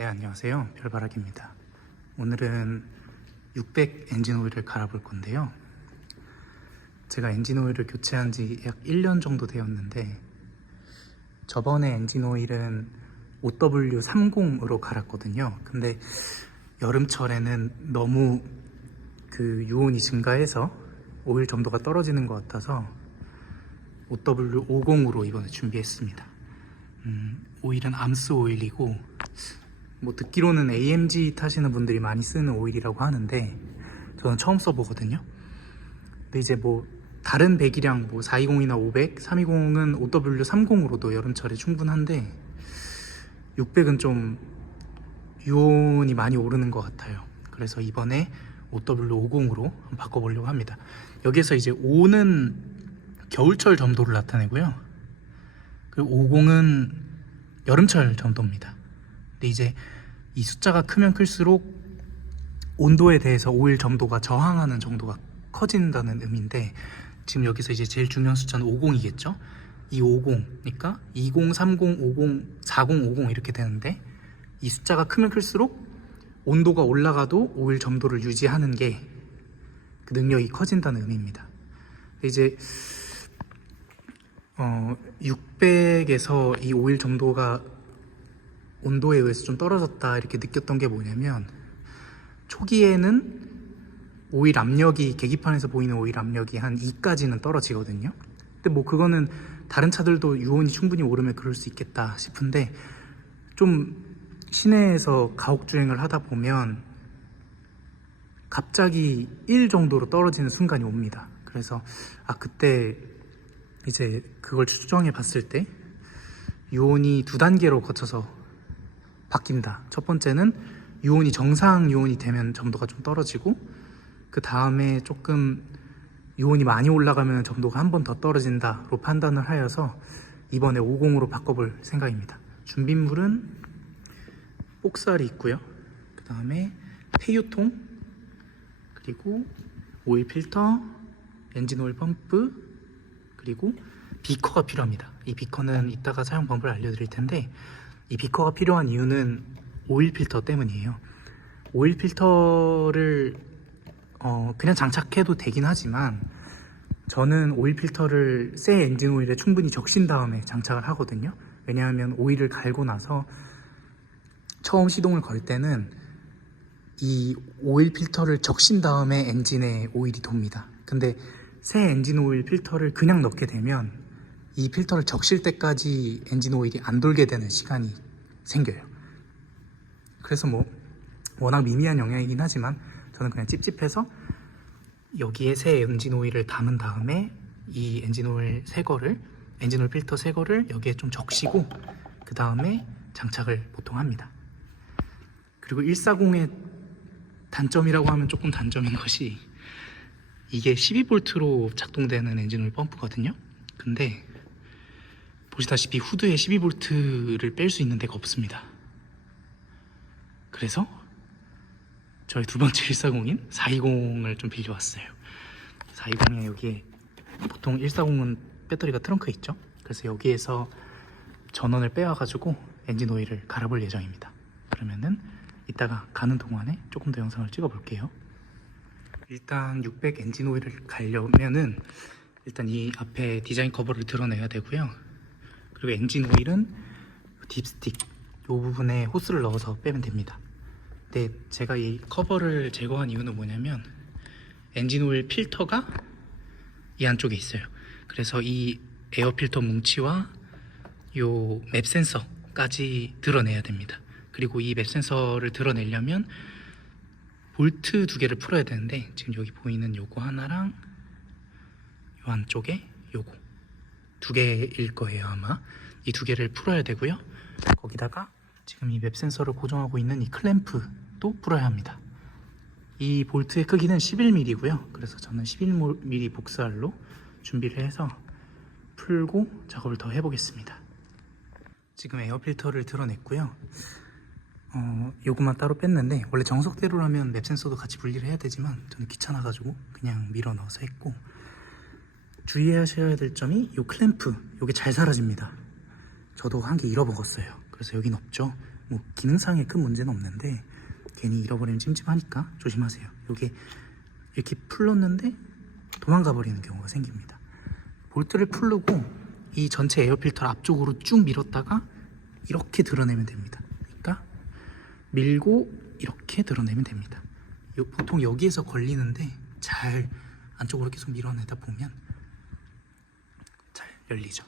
네, 안녕하세요. 별바락입니다. 오늘은 600 엔진 오일을 갈아볼 건데요. 제가 엔진 오일을 교체한 지 약 1년 정도 되었는데 저번에 엔진 오일은 OW30으로 갈았거든요. 근데 여름철에는 너무 그 유온이 증가해서 오일 점도가 떨어지는 것 같아서 OW50으로 이번에 준비했습니다. 음, 오일은 암스 오일이고 뭐 듣기로는 AMG 타시는 분들이 많이 쓰는 오일이라고 하는데 저는 처음 써보거든요. 근데 이제 뭐 다른 배기량 뭐 420이나 500, 320은 OW30으로도 여름철에 충분한데 600은 좀 유온이 많이 오르는 것 같아요. 그래서 이번에 OW50으로 한번 바꿔보려고 합니다. 여기에서 이제 5는 겨울철 점도를 나타내고요. 그리고 50은 여름철 점도입니다. 근데 이제 이 숫자가 크면 클수록 온도에 대해서 오일 점도가 저항하는 정도가 커진다는 의미인데 지금 여기서 이제 제일 중요한 숫자는 50이겠죠? 이 50, 그러니까 20, 30, 50, 40, 50 이렇게 되는데 이 숫자가 크면 클수록 온도가 올라가도 오일 점도를 유지하는 게 그 능력이 커진다는 의미입니다. 이제 어, 600에서 이 오일 점도가 온도에 의해서 좀 떨어졌다 이렇게 느꼈던 게 뭐냐면 초기에는 오일 압력이 계기판에서 보이는 오일 압력이 한 2까지는 떨어지거든요. 근데 뭐 그거는 다른 차들도 유온이 충분히 오르면 그럴 수 있겠다 싶은데 좀 시내에서 가옥 주행을 하다 보면 갑자기 1 정도로 떨어지는 순간이 옵니다. 그래서 아 그때 이제 그걸 추정해 봤을 때 유온이 두 단계로 거쳐서 바뀐다. 첫 번째는 유온이 정상 유온이 되면 점도가 좀 떨어지고 그 다음에 조금 유온이 많이 올라가면 점도가 한 번 더 떨어진다로 판단을 하여서 이번에 50으로 바꿔볼 생각입니다. 준비물은 복살이 있고요. 그 다음에 폐유통 그리고 오일 필터, 엔진 오일 펌프 그리고 비커가 필요합니다. 이 비커는 이따가 사용 방법을 알려드릴 텐데 이 비커가 필요한 이유는 오일 필터 때문이에요. 오일 필터를 어, 그냥 장착해도 되긴 하지만 저는 오일 필터를 새 엔진 오일에 충분히 적신 다음에 장착을 하거든요. 왜냐하면 오일을 갈고 나서 처음 시동을 걸 때는 이 오일 필터를 적신 다음에 엔진에 오일이 돕니다. 근데 새 엔진 오일 필터를 그냥 넣게 되면 이 필터를 적실 때까지 엔진 오일이 안 돌게 되는 시간이 생겨요. 그래서 뭐 워낙 미미한 영향이긴 하지만 저는 그냥 찝찝해서 여기에 새 엔진 오일을 담은 다음에 이 엔진 오일 새 거를 엔진 오일 필터 새 거를 여기에 좀 적시고 그 다음에 장착을 보통 합니다. 그리고 140의 단점이라고 하면 조금 단점인 것이 이게 12V로 작동되는 엔진 오일 펌프거든요. 근데 보시다시피 후드에 12V를 뺄 수 있는 데가 없습니다. 그래서 저희 두 번째 140인 420을 좀 빌려왔어요. 420에 여기에 보통 140은 배터리가 트렁크에 있죠. 그래서 여기에서 전원을 빼와가지고 엔진 오일을 갈아볼 예정입니다. 그러면은 이따가 가는 동안에 조금 더 영상을 찍어 볼게요. 일단 600 엔진 오일을 갈려면은 일단 이 앞에 디자인 커버를 드러내야 되고요. 그리고 엔진 오일은 딥스틱 이 부분에 호스를 넣어서 빼면 됩니다. 근데 제가 이 커버를 제거한 이유는 뭐냐면 엔진 오일 필터가 이 안쪽에 있어요. 그래서 이 에어 필터 뭉치와 요 맵 센서까지 드러내야 됩니다. 그리고 이 맵 센서를 드러내려면 볼트 두 개를 풀어야 되는데 지금 여기 보이는 요거 하나랑 요 안쪽에 요거 두 개일 거예요 아마. 이 두 개를 풀어야 되고요. 거기다가 지금 이 맵 센서를 고정하고 있는 이 클램프도 풀어야 합니다. 이 볼트의 크기는 11mm고요. 그래서 저는 11mm 복사알로 준비를 해서 풀고 작업을 더 해보겠습니다. 지금 에어 필터를 드러냈고요. 어, 요것만 따로 뺐는데 원래 정석대로라면 맵 센서도 같이 분리를 해야 되지만 저는 귀찮아가지고 그냥 밀어 넣어서 했고 주의하셔야 될 점이 요 클램프 요게 잘 사라집니다 저도 한 개 잃어먹었어요 그래서 여긴 없죠 뭐 기능상에 큰 문제는 없는데 괜히 잃어버리면 찜찜하니까 조심하세요. 이게 이렇게 풀렀는데 도망가 버리는 경우가 생깁니다. 볼트를 풀르고 이 전체 에어 필터를 앞쪽으로 쭉 밀었다가 이렇게 드러내면 됩니다. 그러니까 밀고 이렇게 드러내면 됩니다. 요- 보통 여기에서 걸리는데 잘 안쪽으로 계속 밀어내다 보면 잘 열리죠.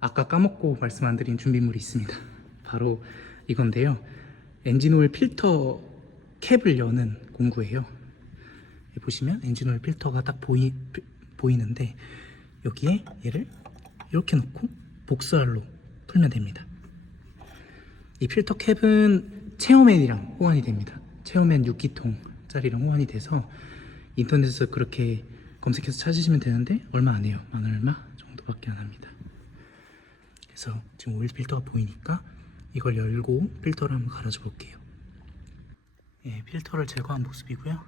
아까 까먹고 말씀 안 드린 준비물이 있습니다. 바로 이건데요. 엔진오일 필터 캡을 여는 공구예요. 여기 보시면 엔진오일 필터가 딱 보이, 보이는데 여기에 얘를 이렇게 놓고 복사알로 풀면 됩니다. 이 필터 캡은 체어맨이랑 호환이 됩니다. 체어맨 6기통짜리랑 호환이 돼서 인터넷에서 그렇게 검색해서 찾으시면 되는데 얼마 안 해요. 만 얼마 정도밖에 안 합니다. 그래서 지금 오일 필터가 보이니까 이걸 열고 필터를 한번 갈아줘 볼게요. 예, 필터를 제거한 모습이고요.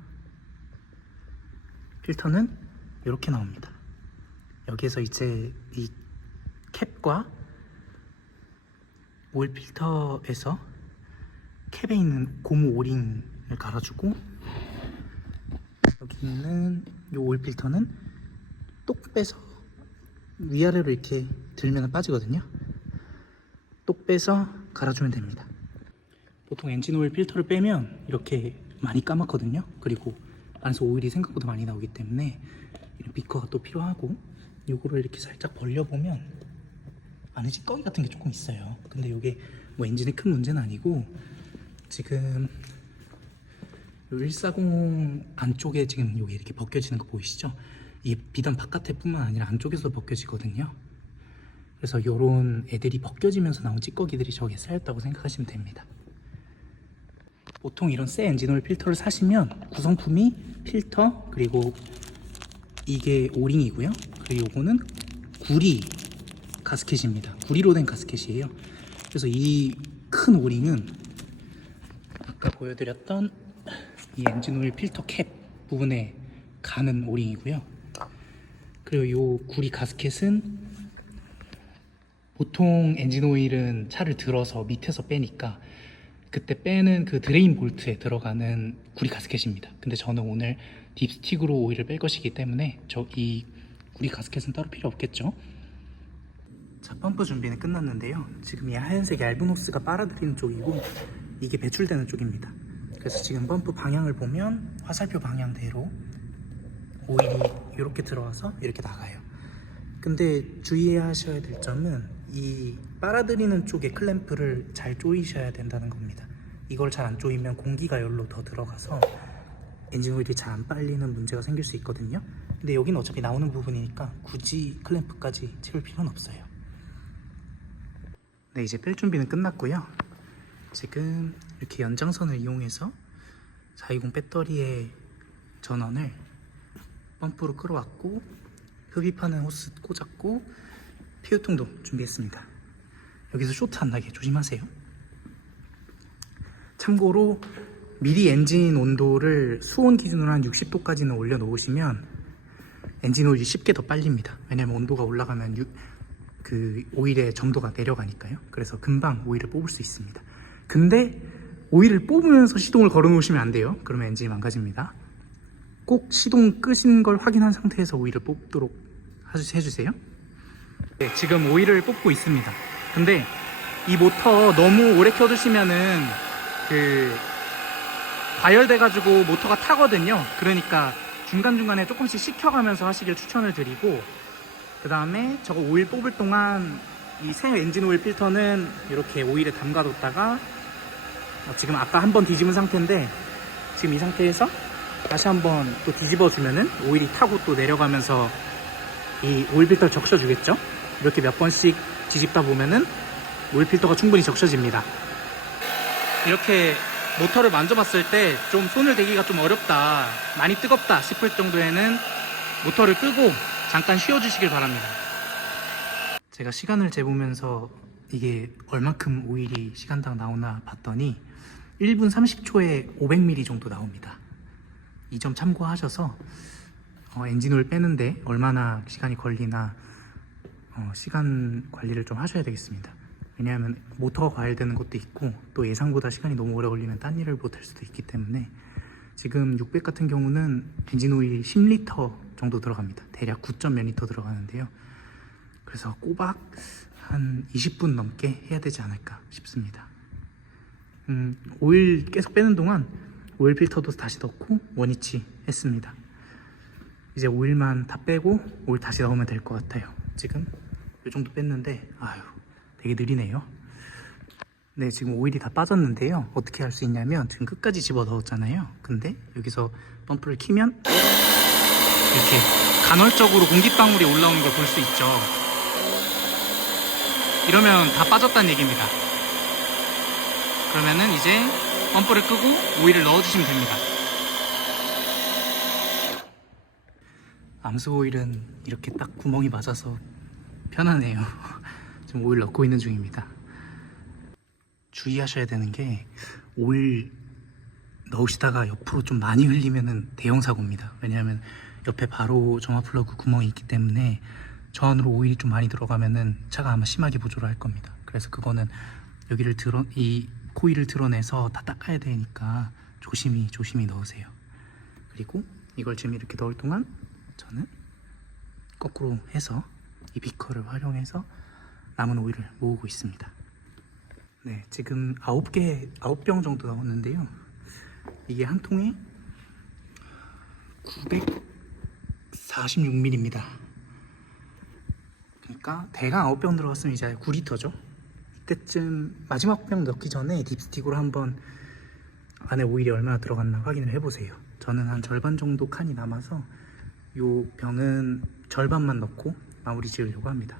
필터는 이렇게 나옵니다. 여기에서 이제 이 캡과 오일 필터에서 캡에 있는 고무 오링을 갈아주고 여기 있는 이 오일 필터는 똑 빼서 위아래로 이렇게 들면 빠지거든요. 똑 빼서 갈아주면 됩니다. 보통 엔진 오일 필터를 빼면 이렇게 많이 까맣거든요. 그리고 안에서 오일이 생각보다 많이 나오기 때문에 이런 비커가 또 필요하고 요거를 이렇게 살짝 벌려보면 안에 찌꺼기 같은 게 조금 있어요. 근데 이게 뭐 엔진에 큰 문제는 아니고 지금 요 140 안쪽에 지금 여기 이렇게 벗겨지는 거 보이시죠? 이게 비단 바깥에 뿐만 아니라 안쪽에서 벗겨지거든요. 그래서 요런 애들이 벗겨지면서 나온 찌꺼기들이 저기에 쌓였다고 생각하시면 됩니다. 보통 이런 새 엔진오일 필터를 사시면 구성품이 필터 그리고 이게 오링이고요. 그리고 요거는 구리 가스켓입니다. 구리로 된 가스켓이에요. 그래서 이 큰 오링은 아까 보여드렸던 이 엔진오일 필터 캡 부분에 가는 오링이고요. 그리고 요 구리 가스켓은 보통 엔진오일은 차를 들어서 밑에서 빼니까 그때 빼는 그 드레인 볼트에 들어가는 구리 가스켓입니다. 근데 저는 오늘 딥스틱으로 오일을 뺄 것이기 때문에 저 이 구리 가스켓은 따로 필요 없겠죠. 자, 펌프 준비는 끝났는데요. 지금 이 하얀색 얇은 호스가 빨아들이는 쪽이고 이게 배출되는 쪽입니다. 그래서 지금 펌프 방향을 보면 화살표 방향대로 오일이 이렇게 들어와서 이렇게 나가요. 근데 주의하셔야 될 점은 이 빨아들이는 쪽에 클램프를 잘 조이셔야 된다는 겁니다. 이걸 잘 안 조이면 공기가 열로 더 들어가서 엔진 오일이 잘 안 빨리는 문제가 생길 수 있거든요. 근데 여기는 어차피 나오는 부분이니까 굳이 클램프까지 채울 필요는 없어요. 네, 이제 뺄 준비는 끝났고요. 지금 이렇게 연장선을 이용해서 420 배터리의 전원을 펌프로 끌어왔고 흡입하는 호스 꽂았고 피우통도 준비했습니다. 여기서 쇼트 안 나게 조심하세요. 참고로 미리 엔진 온도를 수온 기준으로 한 60도까지는 올려 놓으시면 엔진 오일이 쉽게 더 빨립니다. 왜냐면 온도가 올라가면 유- 그 오일의 점도가 내려가니까요. 그래서 금방 오일을 뽑을 수 있습니다. 근데 오일을 뽑으면서 시동을 걸어 놓으시면 안 돼요. 그러면 엔진이 망가집니다. 꼭 시동 끄신 걸 확인한 상태에서 오일을 뽑도록 해주세요. 네, 지금 오일을 뽑고 있습니다. 근데 이 모터 너무 오래 켜두시면은 그 과열돼 가지고 모터가 타거든요. 그러니까 중간중간에 조금씩 식혀가면서 하시길 추천을 드리고 그 다음에 저거 오일 뽑을 동안 이 새 엔진 오일 필터는 이렇게 오일에 담가뒀다가 어, 지금 아까 한 번 뒤집은 상태인데 지금 이 상태에서 다시 한번 또 뒤집어 주면은 오일이 타고 또 내려가면서 이 오일 필터를 적셔 주겠죠? 이렇게 몇 번씩 뒤집다 보면은 오일 필터가 충분히 적셔집니다. 이렇게 모터를 만져봤을 때 좀 손을 대기가 좀 어렵다, 많이 뜨겁다 싶을 정도에는 모터를 끄고 잠깐 쉬어 주시길 바랍니다. 제가 시간을 재보면서 이게 얼만큼 오일이 시간당 나오나 봤더니 1분 30초에 500ml 정도 나옵니다. 이 점 참고하셔서 어, 엔진오일 빼는데 얼마나 시간이 걸리나 어, 시간 관리를 좀 하셔야 되겠습니다. 왜냐하면 모터가 과열되는 것도 있고 또 예상보다 시간이 너무 오래 걸리면 딴 일을 못할 수도 있기 때문에 지금 600 같은 경우는 엔진 오일 10리터 정도 들어갑니다. 대략 9점 몇 리터 들어가는데요. 그래서 꼬박 한 20분 넘게 해야 되지 않을까 싶습니다. 음, 오일 계속 빼는 동안 오일 필터도 다시 넣고 원위치 했습니다. 이제 오일만 다 빼고 오일 다시 넣으면 될 것 같아요. 지금 이 정도 뺐는데 아유 되게 느리네요. 네 지금 오일이 다 빠졌는데요. 어떻게 할 수 있냐면 지금 끝까지 집어 넣었잖아요. 근데 여기서 펌프를 키면 이렇게 간헐적으로 공기방울이 올라오는 걸 볼 수 있죠. 이러면 다 빠졌다는 얘기입니다. 그러면은 이제 펌프를 끄고 오일을 넣어주시면 됩니다. 암수 오일은 이렇게 딱 구멍이 맞아서 편하네요. 지금 오일 넣고 있는 중입니다. 주의하셔야 되는 게 오일 넣으시다가 옆으로 좀 많이 흘리면은 대형 사고입니다. 왜냐하면 옆에 바로 점화 플러그 구멍이 있기 때문에 저 안으로 오일이 좀 많이 들어가면은 차가 아마 심하게 보조를 할 겁니다. 그래서 그거는 여기를 드러 이 코일을 드러내서 다 닦아야 되니까 조심히 조심히 넣으세요. 그리고 이걸 지금 이렇게 넣을 동안 저는 거꾸로 해서 이 비커를 활용해서 남은 오일을 모으고 있습니다. 네, 지금 9개, 9병 정도 나왔는데요. 이게 한 통에 946ml입니다. 그러니까 대강 9병 들어갔으면 이제 9리터죠. 이때쯤 마지막 병 넣기 전에 딥스틱으로 한번 안에 오일이 얼마나 들어갔나 확인을 해보세요. 저는 한 절반 정도 칸이 남아서 이 병은 절반만 넣고 마무리 지으려고 합니다.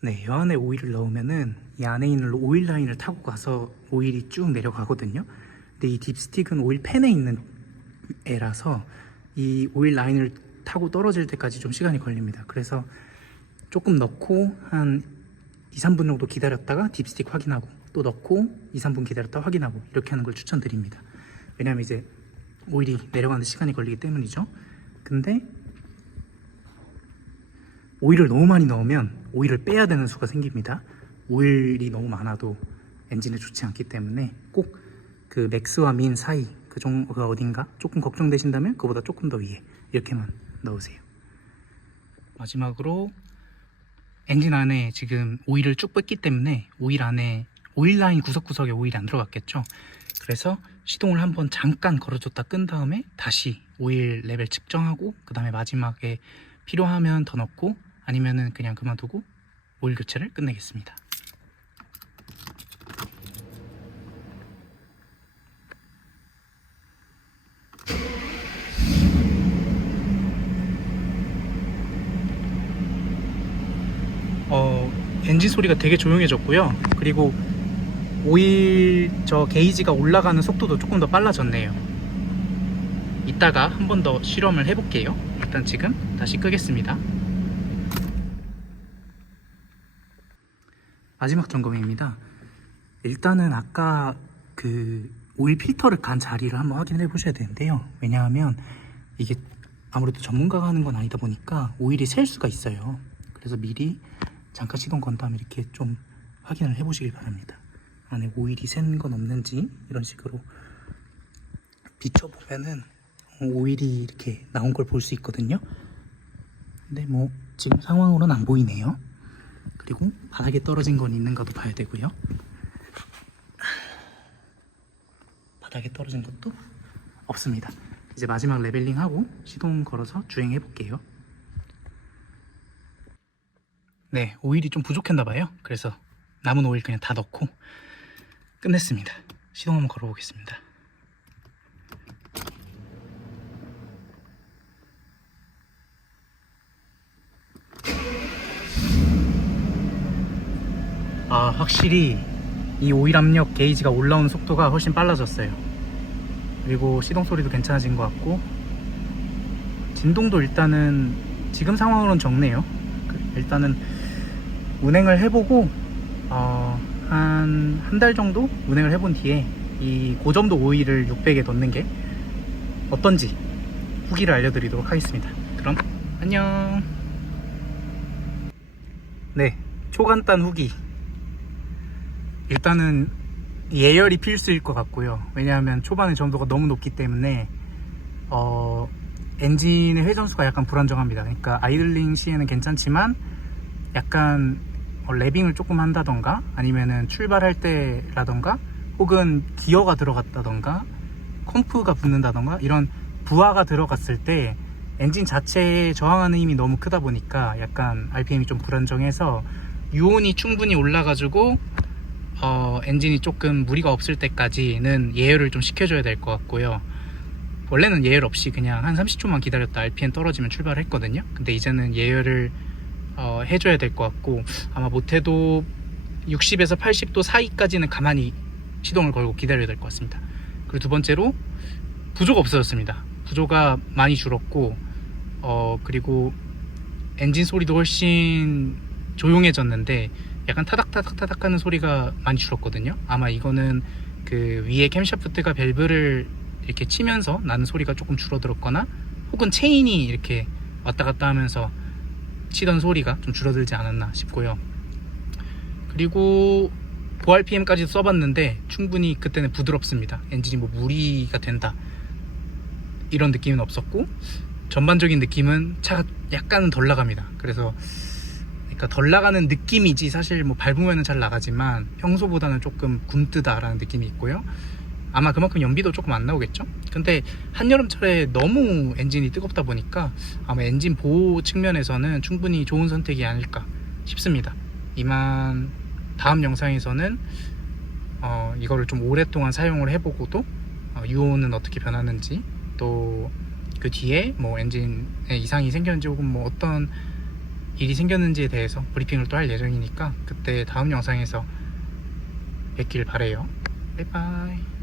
네, 이 안에 오일을 넣으면은 이 안에 있는 오일 라인을 타고 가서 오일이 쭉 내려가거든요. 근데 이 딥스틱은 오일 팬에 있는 애라서 이 오일 라인을 타고 떨어질 때까지 좀 시간이 걸립니다. 그래서 조금 넣고 한 2, 3분 정도 기다렸다가 딥스틱 확인하고 또 넣고 2, 3분 기다렸다 확인하고 이렇게 하는 걸 추천드립니다. 왜냐하면 이제 오일이 내려가는 시간이 걸리기 때문이죠. 근데 오일을 너무 많이 넣으면 오일을 빼야 되는 수가 생깁니다. 오일이 너무 많아도 엔진에 좋지 않기 때문에 꼭 그 맥스와 민 사이 그 정도 그 어딘가 조금 걱정되신다면 그보다 조금 더 위에 이렇게만 넣으세요. 마지막으로 엔진 안에 지금 오일을 쭉 뺐기 때문에 오일 안에 오일 라인 구석구석에 오일이 안 들어갔겠죠. 그래서 시동을 한번 잠깐 걸어줬다 끈 다음에 다시 오일 레벨 측정하고 그 다음에 마지막에 필요하면 더 넣고 아니면은 그냥 그만두고 오일 교체를 끝내겠습니다. 어, 엔진 소리가 되게 조용해졌고요. 그리고 오일 저 게이지가 올라가는 속도도 조금 더 빨라졌네요. 이따가 한 번 더 실험을 해볼게요. 일단 지금 다시 끄겠습니다. 마지막 점검입니다. 일단은 아까 그 오일 필터를 간 자리를 한번 확인해 보셔야 되는데요. 왜냐하면 이게 아무래도 전문가가 하는 건 아니다 보니까 오일이 셀 수가 있어요. 그래서 미리 잠깐 시동 건 다음에 이렇게 좀 확인을 해 보시길 바랍니다. 안에 오일이 샌 건 없는지 이런 식으로 비춰보면은 오일이 이렇게 나온 걸 볼 수 있거든요. 근데 뭐 지금 상황으로는 안 보이네요. 그리고 바닥에 떨어진 건 있는가도 봐야 되고요. 바닥에 떨어진 것도 없습니다. 이제 마지막 레벨링하고 시동 걸어서 주행해 볼게요. 네, 오일이 좀 부족했나 봐요. 그래서 남은 오일 그냥 다 넣고 끝냈습니다. 시동 한번 걸어보겠습니다. 아, 확실히 이 오일 압력 게이지가 올라오는 속도가 훨씬 빨라졌어요. 그리고 시동 소리도 괜찮아진 것 같고 진동도 일단은 지금 상황으로는 적네요. 그- 일단은 운행을 해보고 어, 한한 달 정도 운행을 해본 뒤에 이 고점도 오일을 600에 넣는 게 어떤지 후기를 알려드리도록 하겠습니다. 그럼 안녕. 네, 초간단 후기. 일단은 예열이 필수일 것 같고요. 왜냐하면 초반에 점도가 너무 높기 때문에 어, 엔진의 회전수가 약간 불안정합니다. 그러니까 아이들링 시에는 괜찮지만 약간 어, 랩빙을 조금 한다던가 아니면은 출발할 때라던가 혹은 기어가 들어갔다던가 컴프가 붙는다던가 이런 부하가 들어갔을 때 엔진 자체에 저항하는 힘이 너무 크다 보니까 약간 RPM이 좀 불안정해서 유온이 충분히 올라가지고 어, 엔진이 조금 무리가 없을 때까지는 예열을 좀 시켜줘야 될 것 같고요. 원래는 예열 없이 그냥 한 30초만 기다렸다 RPM 떨어지면 출발을 했거든요. 근데 이제는 예열을 어, 해줘야 될 것 같고 아마 못해도 60에서 80도 사이까지는 가만히 시동을 걸고 기다려야 될 것 같습니다. 그리고 두 번째로 부조가 없어졌습니다. 부조가 많이 줄었고 어 그리고 엔진 소리도 훨씬 조용해졌는데 약간 타닥타닥타닥 하는 소리가 많이 줄었거든요. 아마 이거는 그 위에 캠샤프트가 밸브를 이렇게 치면서 나는 소리가 조금 줄어들었거나 혹은 체인이 이렇게 왔다 갔다 하면서 치던 소리가 좀 줄어들지 않았나 싶고요. 그리고 고RPM까지 써봤는데 충분히 그때는 부드럽습니다. 엔진이 뭐 무리가 된다 이런 느낌은 없었고 전반적인 느낌은 차가 약간은 덜 나갑니다. 그래서 그러니까 덜 나가는 느낌이지 사실 뭐 밟으면 잘 나가지만 평소보다는 조금 굼뜨다라는 느낌이 있고요. 아마 그만큼 연비도 조금 안 나오겠죠. 근데 한여름철에 너무 엔진이 뜨겁다 보니까 아마 엔진 보호 측면에서는 충분히 좋은 선택이 아닐까 싶습니다. 이만 다음 영상에서는 어, 이거를 좀 오랫동안 사용을 해보고도 어, 유온은 어떻게 변하는지 또 그 뒤에 뭐 엔진에 이상이 생겼는지 혹은 뭐 어떤 일이 생겼는지에 대해서 브리핑을 또 할 예정이니까 그때 다음 영상에서 뵙길 바래요. 바이바이.